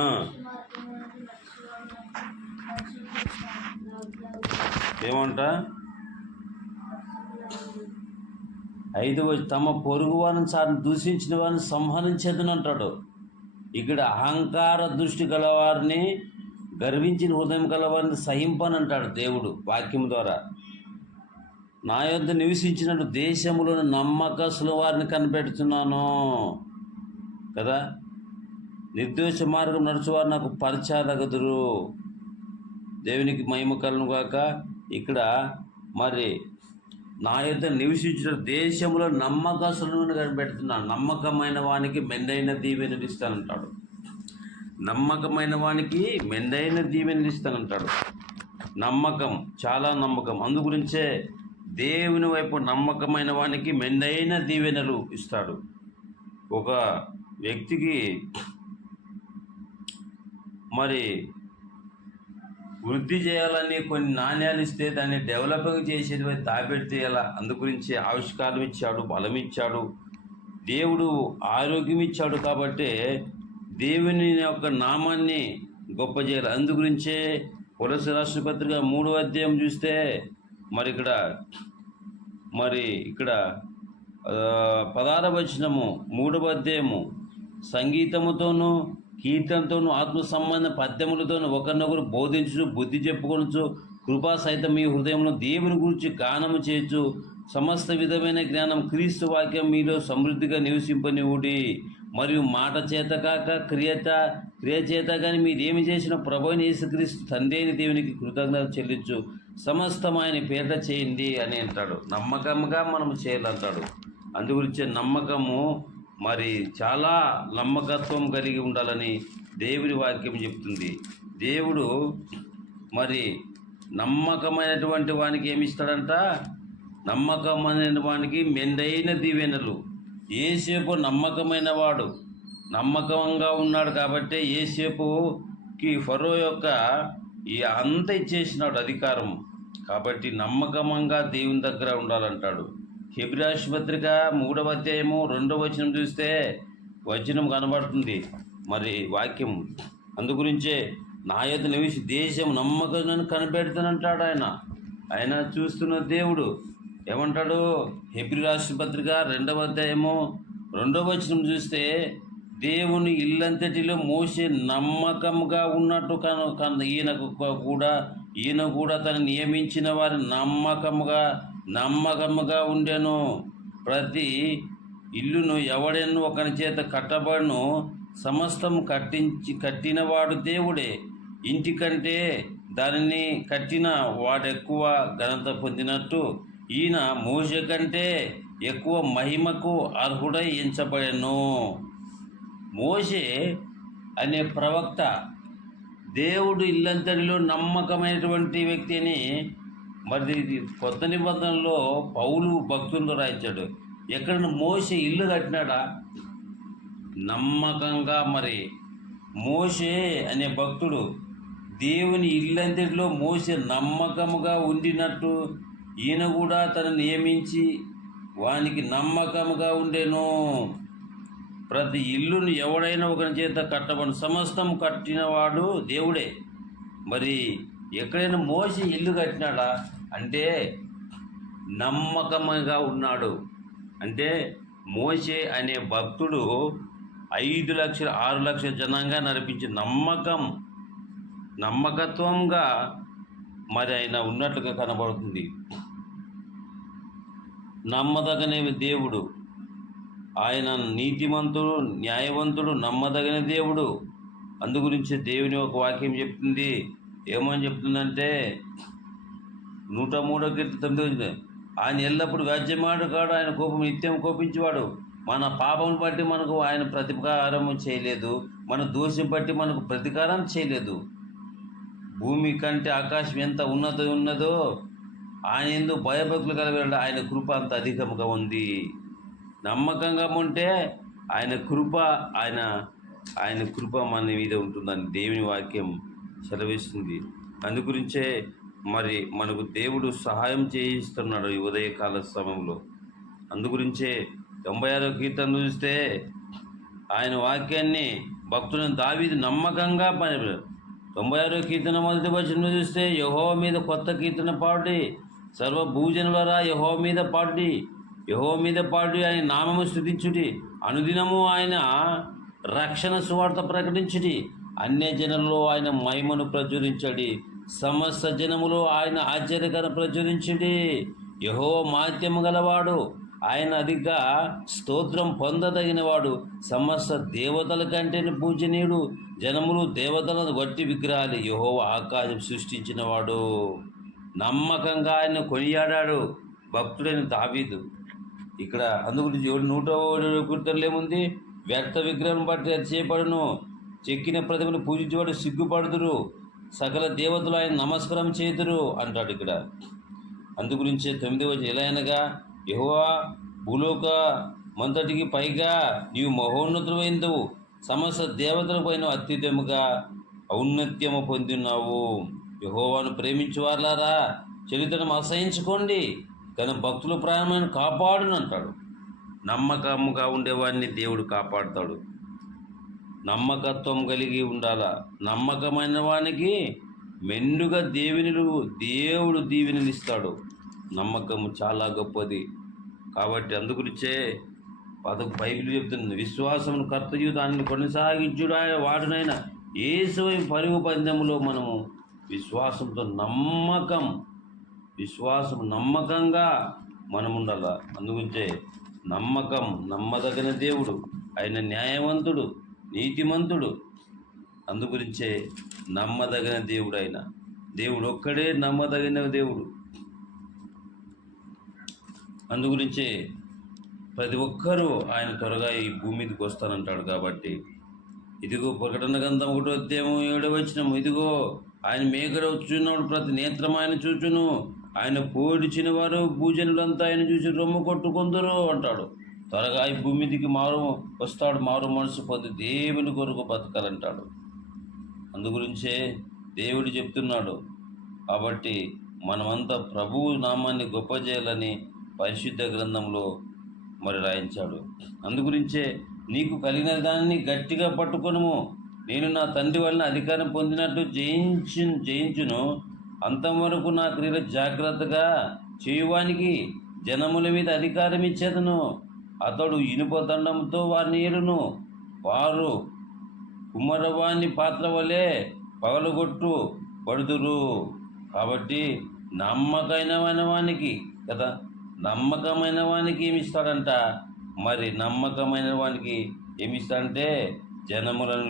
ఆ, ఏమంట 5 తమ పొరుగు వారిని దూషించిన వారిని సంహరించేదనంటాడు. ఇక్కడ అహంకార దృష్టి గలవారిని, గర్వించిన హృదయం గలవారిని సహింపనంటాడు దేవుడు వాక్యం ద్వారా. నా యొద్ద నివసించినట్టు దేశంలోని నమ్మకస్తుల వారిని కనిపెడుతున్నాను కదా. నిర్దోష మార్గం నడుచువారు నాకు పరిచారగదురు. దేవునికి మహిమ కలుగును గాక. ఇక్కడ మరి నా యొద్ద నివసించిన దేశంలో నమ్మకస్తులను కనిపెడుతున్నాను. నమ్మకమైన వానికి మెండైన దీవెనలు ఇస్తానంటాడు. నమ్మకమైన వానికి మెండైన దీవెనలు ఇస్తానంటాడు. నమ్మకం, చాలా నమ్మకం. అందుగురించే దేవుని వైపు నమ్మకమైన వానికి మెండైన దీవెనలు ఇస్తాడు. ఒక వ్యక్తికి మరి వృద్ధి చేయాలని కొన్ని నాణ్యాలు ఇస్తే దాన్ని డెవలపింగ్ చేసేది దాపెడితే ఎలా. అందుగురించి ఆవిష్కారం ఇచ్చాడు, బలం ఇచ్చాడు, దేవుడు ఆరోగ్యం ఇచ్చాడు. కాబట్టి దేవుని యొక్క నామాన్ని గొప్ప చేయాలి. అందుగురించే కొలస్సీ రాసిన పత్రిక 3వ అధ్యాయం చూస్తే ఇక్కడ 16వ వచనము 3వ అధ్యాయము, సంగీతముతోనూ కీర్తనతోనూ ఆత్మ సంబంధ పద్యములతోనూ ఒకరినొకరు బోధించు, బుద్ధి చెప్పుకొనచ్చు, కృపా సహితం మీ హృదయంలో దేవుని గురించి గానము చేయొచ్చు, సమస్త విధమైన జ్ఞానం క్రీస్తు వాక్యం మీలో సమృద్ధిగా నివసింపనివ్వుడి. మరియు మాట చేత కాక క్రియ చేత కానీ మీరేమి చేసిన ప్రభువైన యేసుక్రీస్తు తండ్రి అయిన దేవునికి కృతజ్ఞత చెల్లించు, సమస్తం ఆయన పేరిట చేయండి అని అంటాడు. నమ్మకంగా మనం చేయాలంటాడు. అందుగురించే నమ్మకము మరి చాలా నమ్మకత్వం కలిగి ఉండాలని దేవుని వాక్యం చెప్తుంది. దేవుడు మరి నమ్మకమైనటువంటి వానికి ఏమిస్తాడంట? నమ్మకమైన వానికి మెండైన దీవెనలు. యేసేపు నమ్మకమైన వాడు, నమ్మకంగా ఉన్నాడు కాబట్టి యేసేపుకి ఫరో యొక్క అంత ఇచ్చేసినాడు అధికారం. కాబట్టి నమ్మకంగా దేవుని దగ్గర ఉండాలంటాడు. హెబ్రీ పత్రిక 3వ అధ్యాయము 2వ వచనం చూస్తే వచనం కనబడుతుంది మరి వాక్యం. అందుగురించే నా యొద్ద నివసి దేశం నమ్మకాన్ని కనిపెడతానంటాడు ఆయన చూస్తున్న దేవుడు. ఏమంటాడు? హెబ్రీ పత్రిక 2వ అధ్యాయము 2వ వచనం చూస్తే దేవుని ఇల్లంతటిలో మోసే నమ్మకంగా ఉన్నట్టు ఈయన కూడా తను నియమించిన వారి నమ్మకముగా ఉండెను. ప్రతి ఇల్లును ఎవడెన్ను ఒకని చేత కట్టబడును, సమస్తం కట్టినవాడు దేవుడే. ఇంటి కంటే దానిని కట్టిన వాడెక్కువ ఘనత పొందినట్టు ఈయన మోషే కంటే ఎక్కువ మహిమకు అర్హుడై ఎంచబడెను. మోషే అనే ప్రవక్త దేవుడు ఇల్లంతటిలో నమ్మకమైనటువంటి వ్యక్తి అని మరి కొత్త నిబంధనలో పౌలు భక్తులను రాయించాడు. ఎక్కడ మోషే ఇల్లు కట్టినాడా? నమ్మకంగా మరి మోషే అనే భక్తుడు దేవుని ఇల్లంతటిలో మోషే నమ్మకముగా ఉండినట్టు ఈయన కూడా తను నియమించి వానికి నమ్మకముగా ఉండెను. ప్రతి ఇల్లును ఎవడైనా ఒకరి చేత కట్టబడి సమస్తం కట్టినవాడు దేవుడే. మరి ఎక్కడైనా మోషే ఇల్లు కట్టినాడా అంటే నమ్మకంగా ఉన్నాడు. అంటే మోషే అనే భక్తుడు 5 లక్షల 6 లక్షల జనాంగా నడిపించి నమ్మకత్వంగా మరి ఆయన ఉన్నట్లుగా కనబడుతుంది. నమ్మదగనే దేవుడు ఆయన, నీతిమంతుడు, న్యాయవంతుడు, నమ్మదగిన దేవుడు. అందుగురించి దేవుని ఒక వాక్యం చెప్తుంది. ఏమని చెప్తుందంటే 103వ కీర్తన 9, ఆయన ఎల్లప్పుడు వ్యాజ్యమాడు కాడు, ఆయన కోపం నిత్యం కోపించేవాడు. మన పాపం బట్టి మనకు ఆయన ప్రతికారం చేయలేదు, మన దోషం బట్టి మనకు ప్రతీకారం చేయలేదు. భూమి కంటే ఆకాశం ఎంత ఉన్నదో ఆయన ఎందుకు భయభక్తులు కలగలడు, ఆయన కృప అంత అధికముగా ఉంది. నమ్మకంగా ఉంటే ఆయన కృప మన మీద ఉంటుందని దేవుని వాక్యం సెలవిస్తుంది. అందుగురించే మరి మనకు దేవుడు సహాయం చేయిస్తున్నాడు ఈ ఉదయకాల సమయంలో. అందుగురించే 96వ కీర్తన చూస్తే ఆయన వాక్యాన్ని భక్తుడైన దావీదు నమ్మకంగా పని 96వ కీర్తన మొదటి వచనం చూస్తే యెహోవా మీద కొత్త కీర్తన పాడుడి, సర్వభూజనులారా యెహోవా మీద పాడుడి, యెహోవా మీద పాడుడి, ఆయన నామము స్తుతించుడి, అనుదినము ఆయన రక్షణ సువార్త ప్రకటించుడి, అన్యజనులలో ఆయన మహిమను ప్రచురించడి, సమస్త జనములో ఆయన ఆశ్చర్యకర ప్రచురించుడి. యెహోవా మహాత్మ్యము గలవాడు, ఆయన అధిక స్తోత్రం పొందదగినవాడు, సమస్త దేవతల కంటేనే పూజనీయుడు, జనములు దేవతలను వట్టి విగ్రహాలు, యెహోవా ఆకాశం సృష్టించినవాడు. నమ్మకంగా ఆయన కొనియాడాడు భక్తుడైన దావీదు. ఇక్కడ అందుగురించి 101 కీర్తనలు ఏముంది? వ్యర్థ విగ్రహం బట్టి అతిశయపడును, చెక్కిన ప్రతిమను పూజించేవాడు సిగ్గుపడుదురు, సకల దేవతలు ఆయన నమస్కారం చేతురు అంటాడు ఇక్కడ. అందుగురించి 9వ వచనం ఎలా అనగా యెహోవా భూలోక మంతటికి పైగా నీవు మహోన్నతుడైందువు, సమస్త దేవతల పైన అత్యుత్తముగా ఔన్నత్యము పొందినావు. యెహోవాను ప్రేమించువారులారా చరిత్రను అసహించుకోండి, కానీ భక్తుల ప్రాణాలను కాపాడును అంటాడు. నమ్మకముగా ఉండేవాడిని దేవుడు కాపాడుతాడు. నమ్మకత్వం కలిగి ఉండాలా. నమ్మకమైన వానికి మెండుగా దేవుడు దీవెనలు ఇస్తాడు. నమ్మకము చాలా గొప్పది. కాబట్టి అందుగురించే బైబిల్ చెప్తుంది, విశ్వాసమును కర్తయు దానిని కొనసాగించుడు వాడునైనా యేసువై పరుగు పందెములో మనము విశ్వాసంతో నమ్మకంగా మనం ఉండాల. అందుగురించే నమ్మదగిన దేవుడు, ఆయన న్యాయవంతుడు, నీతిమంతుడు. అందుగురించే నమ్మదగిన దేవుడు ఆయన. దేవుడు ఒక్కడే నమ్మదగిన దేవుడు. అందుగురించే ప్రతి ఒక్కరూ ఆయన త్వరగా ఈ భూమి మీదకి వస్తానంటాడు. కాబట్టి ఇదిగో ప్రకటన గ్రంథం 1వ అధ్యాయం 7వ వచనం, ఇదిగో ఆయన మేఘడ వచ్చుచున్నాడు, ప్రతి నేత్రం ఆయన చూచును, ఆయన పోడిచిన వారు భూజనులంతా ఆయన చూసి రొమ్ము కొట్టుకుందరు అంటాడు. త్వరగా ఈ భూమి మీదకి వస్తాడు, మారు మనసు పొంది దేవుని కొరకు బతకాలంటాడు. అందుగురించే దేవుడు చెప్తున్నాడు. కాబట్టి మనమంతా ప్రభువు నామాన్ని గొప్ప చేయాలని పరిశుద్ధ గ్రంథంలో రాయించాడు. అందుగురించే నీకు కలిగిన దానిని గట్టిగా పట్టుకొనుము, నేను నా తండ్రి వలన అధికారం పొందినట్టు జయించును, అంతవరకు నా క్రియలు జాగ్రత్తగా చేయువానికి జనముల మీద అధికారం ఇచ్చేదను. అతడు ఇనుప దండంతో వారిని ఏలును, వారు కుమ్మరవాణి పాత్ర వలె పగలగొట్టు పడుదురు. కాబట్టి నమ్మకమైన వానికి ఏమిస్తాడంట? మరి నమ్మకమైన వానికి ఏమిస్తాడంటే జనములను